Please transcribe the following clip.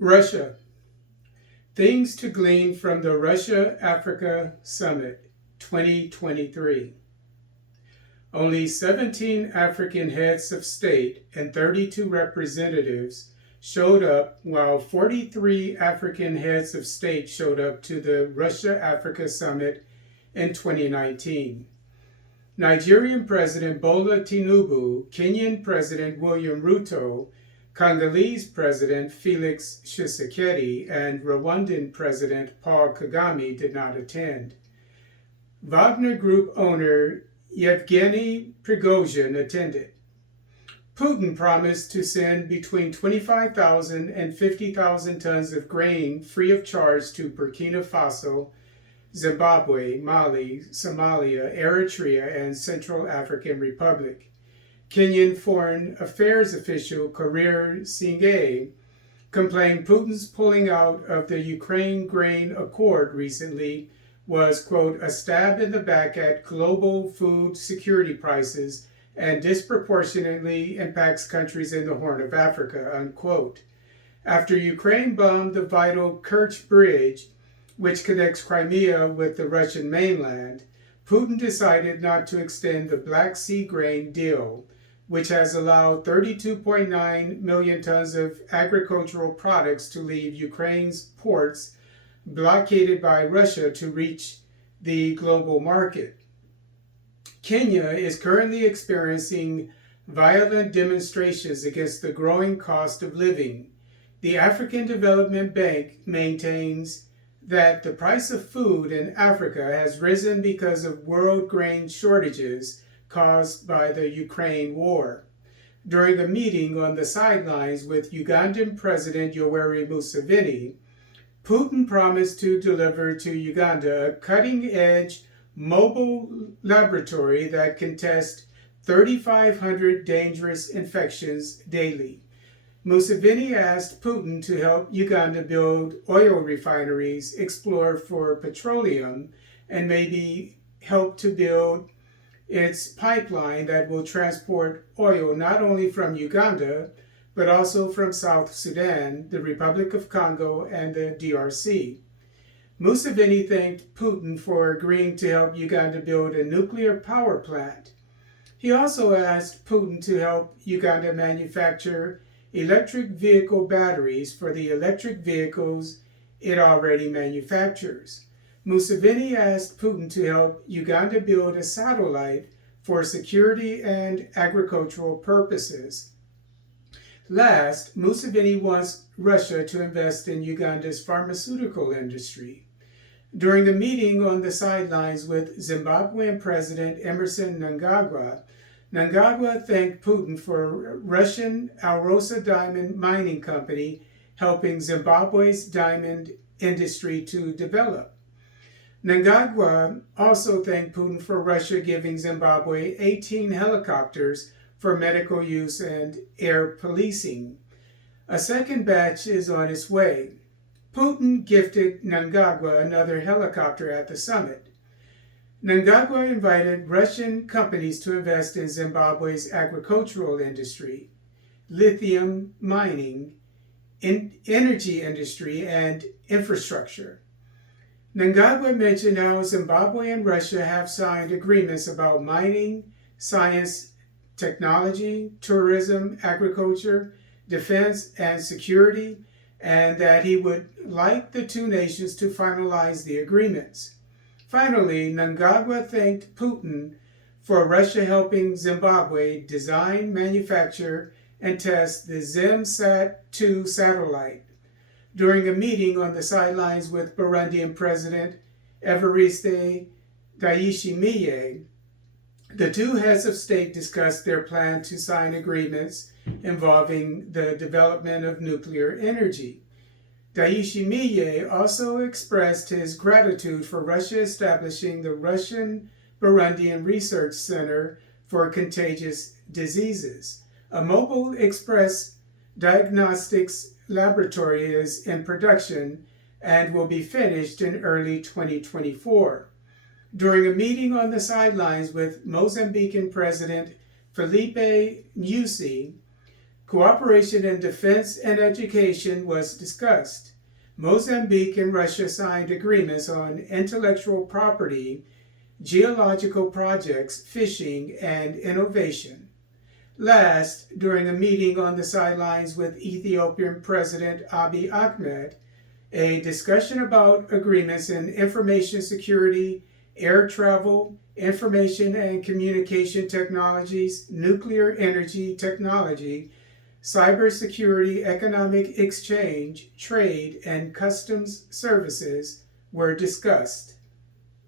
Russia. Things to glean from the Russia-Africa Summit 2023. Only 17 African heads of state and 32 representatives showed up, while 43 African heads of state showed up to the Russia-Africa Summit in 2019. Nigerian President Bola Tinubu, Kenyan President William Ruto, Congolese President Félix Tshisekedi, and Rwandan President Paul Kagame did not attend. Wagner Group owner Yevgeny Prigozhin attended. Putin promised to send between 25,000 and 50,000 tons of grain free of charge to Burkina Faso, Zimbabwe, Mali, Somalia, Eritrea, and Central African Republic. Kenyan Foreign Affairs official Korir Sing'Oei complained Putin's pulling out of the Ukraine grain accord recently was, quote, a stab in the back at global food security prices and disproportionately impacts countries in the Horn of Africa, unquote. After Ukraine bombed the vital Kerch Bridge, which connects Crimea with the Russian mainland, Putin decided not to extend the Black Sea grain deal, which has allowed 32.9 million tons of agricultural products to leave Ukraine's ports blockaded by Russia to reach the global market. Kenya is currently experiencing violent demonstrations against the growing cost of living. The African Development Bank maintains that the price of food in Africa has risen because of world grain shortages caused by the Ukraine war. During a meeting on the sidelines with Ugandan President Yoweri Museveni, Putin promised to deliver to Uganda a cutting-edge mobile laboratory that can test 3,500 dangerous infections daily. Museveni asked Putin to help Uganda build oil refineries, explore for petroleum, and maybe help to build its pipeline that will transport oil not only from Uganda, but also from South Sudan, the Republic of Congo, and the DRC. Museveni thanked Putin for agreeing to help Uganda build a nuclear power plant. He also asked Putin to help Uganda manufacture electric vehicle batteries for the electric vehicles it already manufactures. Museveni asked Putin to help Uganda build a satellite for security and agricultural purposes. Last, Museveni wants Russia to invest in Uganda's pharmaceutical industry. During a meeting on the sidelines with Zimbabwean President Emmerson Mnangagwa, Mnangagwa thanked Putin for Russian Alrosa diamond mining company helping Zimbabwe's diamond industry to develop. Mnangagwa also thanked Putin for Russia giving Zimbabwe 18 helicopters for medical use and air policing. A second batch is on its way. Putin gifted Mnangagwa another helicopter at the summit. Mnangagwa invited Russian companies to invest in Zimbabwe's agricultural industry, lithium mining, energy industry, and infrastructure. Mnangagwa mentioned how Zimbabwe and Russia have signed agreements about mining, science, technology, tourism, agriculture, defense, and security, and that he would like the two nations to finalize the agreements. Finally, Mnangagwa thanked Putin for Russia helping Zimbabwe design, manufacture, and test the ZimSat-2 satellite. During a meeting on the sidelines with Burundian President Evariste Ndayishimiye, the two heads of state discussed their plan to sign agreements involving the development of nuclear energy. Ndayishimiye also expressed his gratitude for Russia establishing the Russian-Burundian Research Center for Contagious Diseases. A mobile express diagnostics laboratory is in production and will be finished in early 2024. During a meeting on the sidelines with Mozambican President Filipe Nyusi, Cooperation in defense and education was discussed. Mozambique and Russia signed agreements on intellectual property, geological projects, fishing, and innovation. Last, during a meeting on the sidelines with Ethiopian President Abiy Ahmed, a discussion about agreements in information security, air travel, information and communication technologies, nuclear energy technology, cybersecurity, economic exchange, trade, and customs services were discussed.